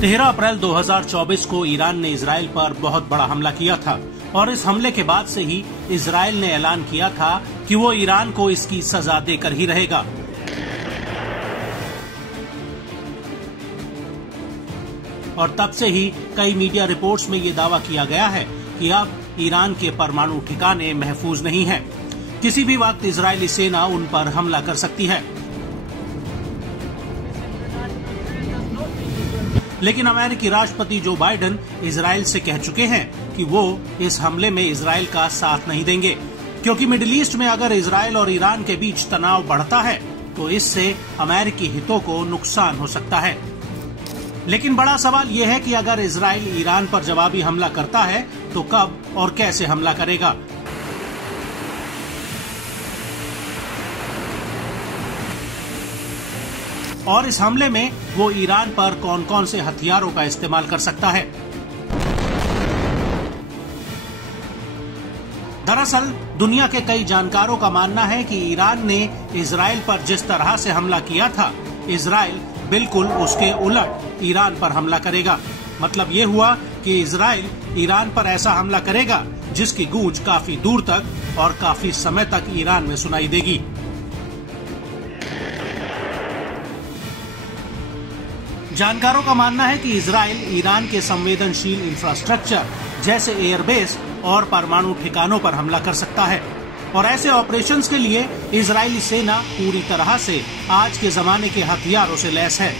13 अप्रैल 2024 को ईरान ने इजराइल पर बहुत बड़ा हमला किया था और इस हमले के बाद से ही इजराइल ने ऐलान किया था कि वो ईरान को इसकी सजा देकर ही रहेगा। और तब से ही कई मीडिया रिपोर्ट्स में ये दावा किया गया है कि अब ईरान के परमाणु ठिकाने महफूज नहीं हैं। किसी भी वक्त इजरायली सेना उन पर हमला कर सकती है। लेकिन अमेरिकी राष्ट्रपति जो बाइडेन इजराइल से कह चुके हैं कि वो इस हमले में इजराइल का साथ नहीं देंगे, क्योंकि मिडिल ईस्ट में अगर इजराइल और ईरान के बीच तनाव बढ़ता है तो इससे अमेरिकी हितों को नुकसान हो सकता है। लेकिन बड़ा सवाल ये है कि अगर इजराइल ईरान पर जवाबी हमला करता है तो कब और कैसे हमला करेगा। और इस हमले में वो ईरान पर कौन कौन से हथियारों का इस्तेमाल कर सकता है। दरअसल दुनिया के कई जानकारों का मानना है कि ईरान ने इजराइल पर जिस तरह से हमला किया था, इजराइल बिल्कुल उसके उलट ईरान पर हमला करेगा। मतलब ये हुआ कि इजराइल ईरान पर ऐसा हमला करेगा जिसकी गूंज काफी दूर तक और काफी समय तक ईरान में सुनाई देगी। जानकारों का मानना है कि इजराइल ईरान के संवेदनशील इंफ्रास्ट्रक्चर जैसे एयरबेस और परमाणु ठिकानों पर हमला कर सकता है और ऐसे ऑपरेशंस के लिए इजरायली सेना पूरी तरह से आज के जमाने के हथियारों से लैस है।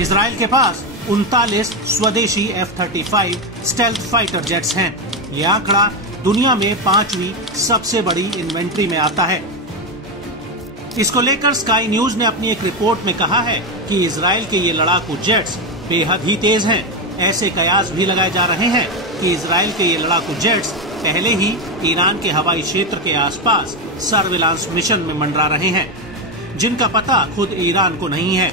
इजराइल के पास 39 स्वदेशी F-35 स्टेल्थ फाइटर जेट्स हैं। ये आंकड़ा दुनिया में 5वीं सबसे बड़ी इन्वेंट्री में आता है। इसको लेकर स्काई न्यूज ने अपनी एक रिपोर्ट में कहा है कि इजराइल के ये लड़ाकू जेट्स बेहद ही तेज हैं। ऐसे कयास भी लगाए जा रहे हैं कि इजराइल के ये लड़ाकू जेट्स पहले ही ईरान के हवाई क्षेत्र के आसपास सर्विलांस मिशन में मंडरा रहे हैं, जिनका पता खुद ईरान को नहीं है।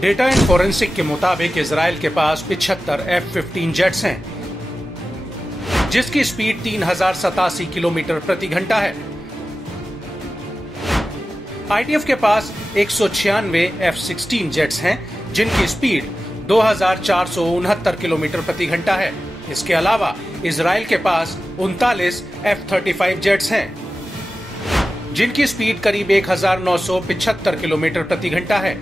डेटा एंड फोरेंसिक के मुताबिक इजराइल के पास 75 F-15 जेट्स हैं, जिसकी स्पीड 3087 किलोमीटर प्रति घंटा है। आईडीएफ के पास 196 F-16 जेट्स हैं, जिनकी स्पीड 2469 किलोमीटर प्रति घंटा है। इसके अलावा इजराइल के पास 39 F-35 जेट्स हैं, जिनकी स्पीड करीब 1975 किलोमीटर प्रति घंटा है।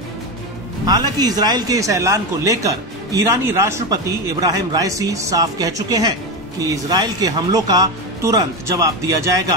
हालांकि इजराइल के इस ऐलान को लेकर ईरानी राष्ट्रपति इब्राहिम राइसी साफ कह चुके हैं कि इजराइल के हमलों का तुरंत जवाब दिया जाएगा।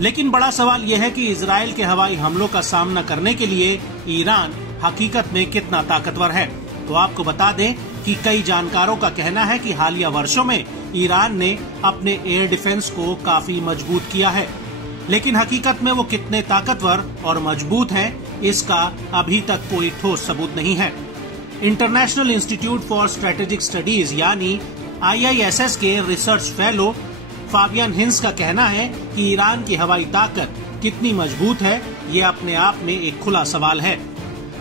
लेकिन बड़ा सवाल यह है कि इजराइल के हवाई हमलों का सामना करने के लिए ईरान हकीकत में कितना ताकतवर है। तो आपको बता दें कि कई जानकारों का कहना है कि हालिया वर्षों में ईरान ने अपने एयर डिफेंस को काफी मजबूत किया है, लेकिन हकीकत में वो कितने ताकतवर और मजबूत हैं, इसका अभी तक कोई ठोस सबूत नहीं है। International institute for strategic studies यानी IISS के रिसर्च फेलो फाबियन हिंस का कहना है कि ईरान की हवाई ताकत कितनी मजबूत है, ये अपने आप में एक खुला सवाल है।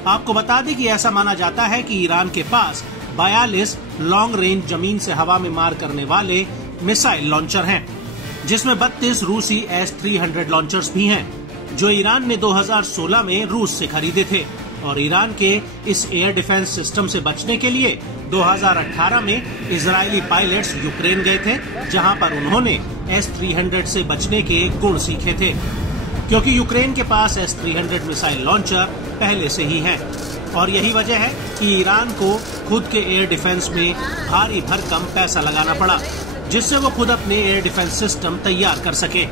आपको बता दें कि ऐसा माना जाता है कि ईरान के पास 42 लॉन्ग रेंज जमीन से हवा में मार करने वाले मिसाइल लॉन्चर हैं, जिसमें 32 रूसी S-300 लॉन्चर्स भी हैं, जो ईरान ने 2016 में रूस से खरीदे थे। और ईरान के इस एयर डिफेंस सिस्टम से बचने के लिए 2018 में इजरायली पायलट्स यूक्रेन गए थे, जहां पर उन्होंने S-300 से बचने के गुण सीखे थे, क्योंकि यूक्रेन के पास S-300 मिसाइल लॉन्चर पहले से ही है। और यही वजह है कि ईरान को खुद के एयर डिफेंस में भारी भरकम पैसा लगाना पड़ा, जिससे वो खुद अपने एयर डिफेंस सिस्टम तैयार कर सके।